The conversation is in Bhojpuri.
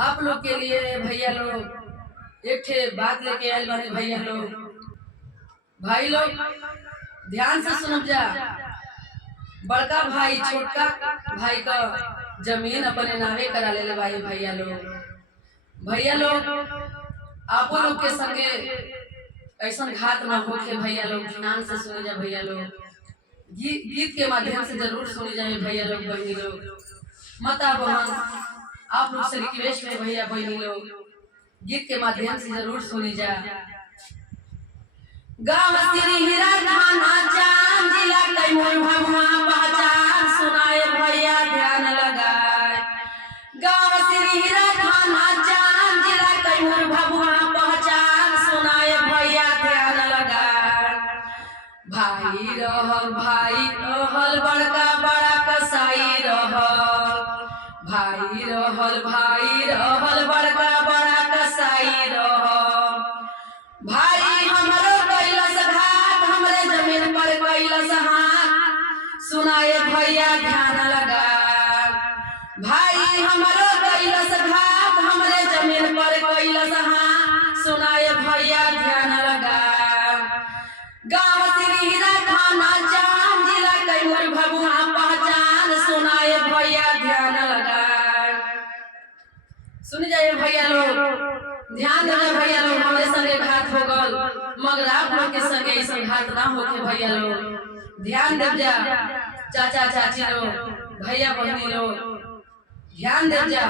आप लोग के लिए भैया लोग एक ठे बात लेके आए बने भैया लोग। भाई लोग ध्यान से सुन जा। बड़का भाई छोटका भाई का जमीन अपने नावे करा ले भाई भैया लोग आप लोग के संगे ऐसा घात ना होके भैया लोग ध्यान से सुन जा। भैया लोग गीत के माध्यम से जरूर सुनी जाए भैया लोग बहनी लोग। माता बहन आप लोग से रिक्वेस्ट है भैया बहनी लोग गीत के माध्यम से जरूर सुनी जा। गाँव श्री हीरा थाना चांद जिला कैमूर भगवा पहचान सुनाए भैया ध्यान लगाए। गाँव श्री हीरा थाना चांद जिला कैमूर भगवा पहचान सुनाए भैया ध्यान लगाए। भाई रहल बड़का बड़ा कसाई रहल। भाई रहल बड़का बड़ा कसाई रहल। भाई हमरो कैलस घात हमरे जमीन पर कैलस हाथ सुनाए भैया ध्यान लगा। भाई हमरो कैलस घात हमरे जमीन पर कैलस हाथ सुनाए भैया ध्यान लगा। गाँव श्री हीरा थाना चांद जिला कैमूर भगवा पहचान सुनाए भैया ध्यान लगा। सुन जाइए भैया लोग ध्यान देना भैया लोग। हमारे संगे घात हो गल मगर आप लोग के संगे ऐसा घात ना होके भैया लोग ध्यान दे जा। चाचा चाची लोग भैया बहनी लोग ध्यान दे जा।